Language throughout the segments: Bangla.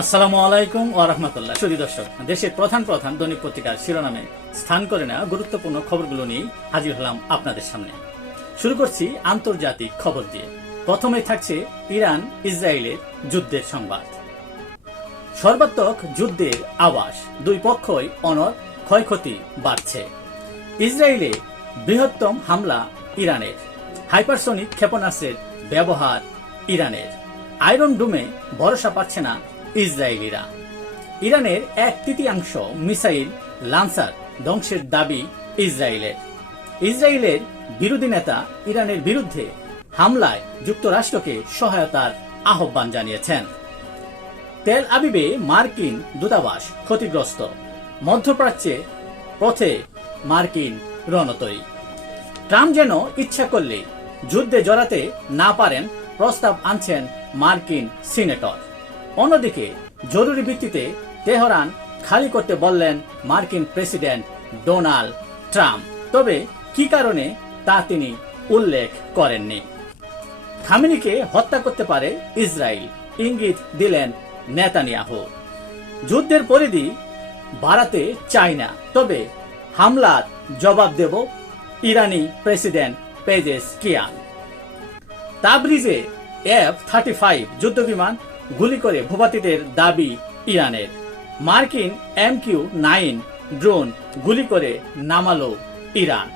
আসসালামু আলাইকুম ও রহমতুল্লাহ। সুদী দর্শক, দেশের প্রধান প্রধান দৈনিক পত্রিকার শিরোনামে স্থান করে নেওয়া গুরুত্বপূর্ণ খবরগুলো নিয়ে হাজির হলাম আপনাদের সামনে। শুরু করছি আন্তর্জাতিক খবর দিয়ে। প্রথমে থাকছে ইরান ইসরায়েলের যুদ্ধের সংবাদ। সর্বাত্মক যুদ্ধের আওয়াজ, দুই পক্ষই অনর ক্ষয়ক্ষতি বাড়ছে। ইসরায়েলে বৃহত্তম হামলা ইরানের। হাইপারসনিক ক্ষেপণাস্ত্রের ব্যবহার ইরানের। আয়রন ডুমে ভরসা পাচ্ছে না ইসরায়েলিরা। ইরানের এক তৃতীয়াংশ মিসাইল লান্সার ধ্বংসের দাবি ইসরায়েলের। ইসরায়েলের বিরোধী নেতা ইরানের বিরুদ্ধে হামলায় যুক্তরাষ্ট্রকে সহায়তার আহ্বান জানিয়েছেন। তেল আবিবে মার্কিন দূতাবাস ক্ষতিগ্রস্ত। মধ্যপ্রাচ্যে পথে মার্কিন রণতরী। ট্রাম্প যেন ইচ্ছা করলে যুদ্ধে জড়াতে না পারেন, প্রস্তাব আনছেন মার্কিন সিনেটর। অন্যদিকে, জরুরি ভিত্তিতে তেহরান খালি করতে বললেন মার্কিন প্রেসিডেন্ট ডোনাল্ড ট্রাম্প। তবে কি কারণে তা তিনি উল্লেখ করেননি? খামিনিকে হত্যা করতে পারে ইসরায়েল, ইঙ্গিত দিলেন নেতানিয়াহু। যুদ্ধের পরিধি বাড়াতে চায় না, তবে হামলার জবাব দেব ইরানি প্রেসিডেন্ট পেজেস কিয়ান তাবরিজে এফ থার্টি ফাইভ যুদ্ধবিমান গুলি করে ভূপাতিদের দাবি ইরানের। মার্কিন এম কিউ নাইন ড্রোন গুলি করে নামালো ইরান।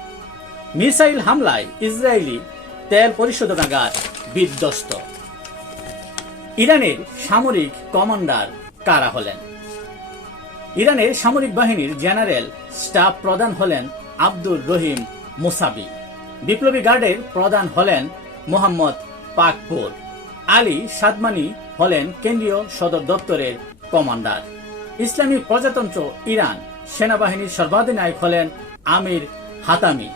মিসাইল হামলায় ইসরায়েলি তেল পরিশোধনাগার বিধ্বস্ত। ইরানের সামরিক কমান্ডার কারা হলেন? ইরানের সামরিক বাহিনীর জেনারেল স্টাফ প্রধান হলেন আব্দুর রহিম মুসাবি। বিপ্লবী গার্ডের প্রধান হলেন মোহাম্মদ পাকপুর। আলী সাদমানি হলেন কেন্দ্রীয় সদর দপ্তরের কমান্ডার। ইসলামী প্রজাতন্ত্র ইরান সেনাবাহিনীর সর্বাধিনায়ক হলেন আমির হাতামি।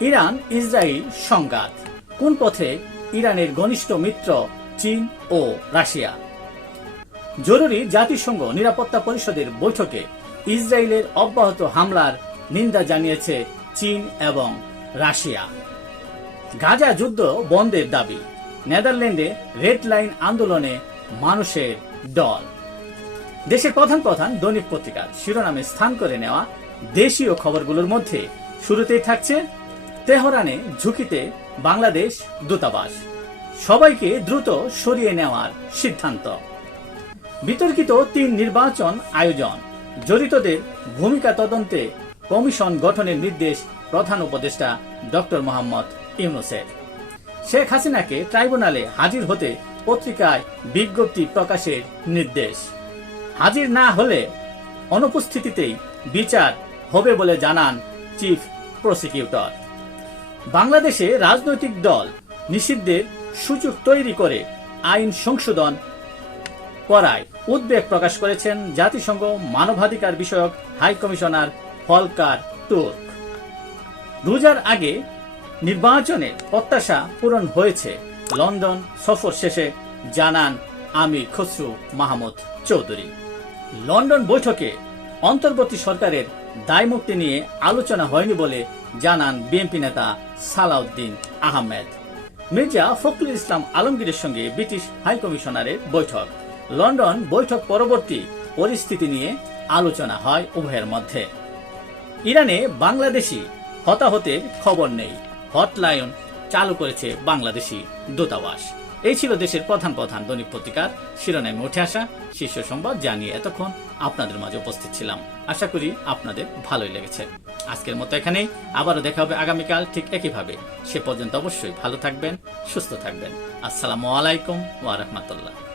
ইরান ইসরায়েল সংঘাত। কোন পথে ইরানের ঘনিষ্ঠ মিত্র চীন ও রাশিয়া? জরুরি জাতিসংঘ নিরাপত্তা পরিষদের বৈঠকে ইসরায়েলের অব্যাহত হামলার নিন্দা জানিয়েছে চীন এবং রাশিয়া। গাজা যুদ্ধ বন্ধের দাবি। নেদারল্যান্ডে রেড লাইন আন্দোলনে মানুষের দল। দেশের প্রধান প্রধান দৈনিক পত্রিকার শিরোনামে স্থান করে নেওয়া দেশীয় খবরগুলোর মধ্যে শুরুতেই থাকছে তেহরানে ঝুঁকিতে বাংলাদেশ দূতাবাস। সবাইকে দ্রুত সরিয়ে নেওয়ার সিদ্ধান্ত। বিতর্কিত তিন নির্বাচন আয়োজন। জড়িতদের ভূমিকা তদন্তে কমিশন গঠনের নির্দেশ প্রধান উপদেষ্টা ডক্টর মোহাম্মদ ইউনুসের। শেখ হাসিনাকে ট্রাইব্যুনালে হাজির হতে পত্রিকায় বিজ্ঞপ্তি প্রকাশের নির্দেশ। হাজির না হলে অনুপস্থিতিতেই বিচার হবে বলে জানান চিফ প্রসিকিউটর। বাংলাদেশে রাজনৈতিক দল নিষিদ্ধের সুযোগ তৈরি করে আইন সংশোধন করায় উদ্বেগ প্রকাশ করেছেন জাতিসংঘ মানবাধিকার বিষয়ক হাই কমিশনার ফলকার তুর্ক। রোজার আগে নির্বাচনে প্রত্যাশা পূরণ হয়েছে। লন্ডন সফর শেষে জানান আমির খসরু মাহমুদ চৌধুরী। লন্ডন বৈঠকে অন্তর্বর্তী সরকারের দায়মুক্তি নিয়ে আলোচনা হয়নি বলে জানান বিএনপি নেতা সালাউদ্দিন আহমেদ। মির্জা ফখরুল ইসলাম আলমগীরের সঙ্গে ব্রিটিশ হাইকমিশনারের বৈঠক। লন্ডন বৈঠক পরবর্তী পরিস্থিতি নিয়ে আলোচনা হয় উভয়ের মধ্যে। ইরানে বাংলাদেশি হতাহতের খবর নেই। হটলাইন চালু করেছে বাংলাদেশি দূতাবাস। এই ছিল দেশের প্রধান প্রধান দৈনিক পত্রিকার শিরোনামে উঠে আসা শীর্ষ সংবাদ জানিয়ে এতক্ষণ আপনাদের মাঝে উপস্থিত ছিলাম। আশা করি আপনাদের ভালোই লেগেছে। আজকের মতো এখানেই। আবারও দেখা হবে আগামীকাল ঠিক একইভাবে। সে পর্যন্ত অবশ্যই ভালো থাকবেন, সুস্থ থাকবেন। আসসালামু আলাইকুম ওয়া রাহমাতুল্লাহ।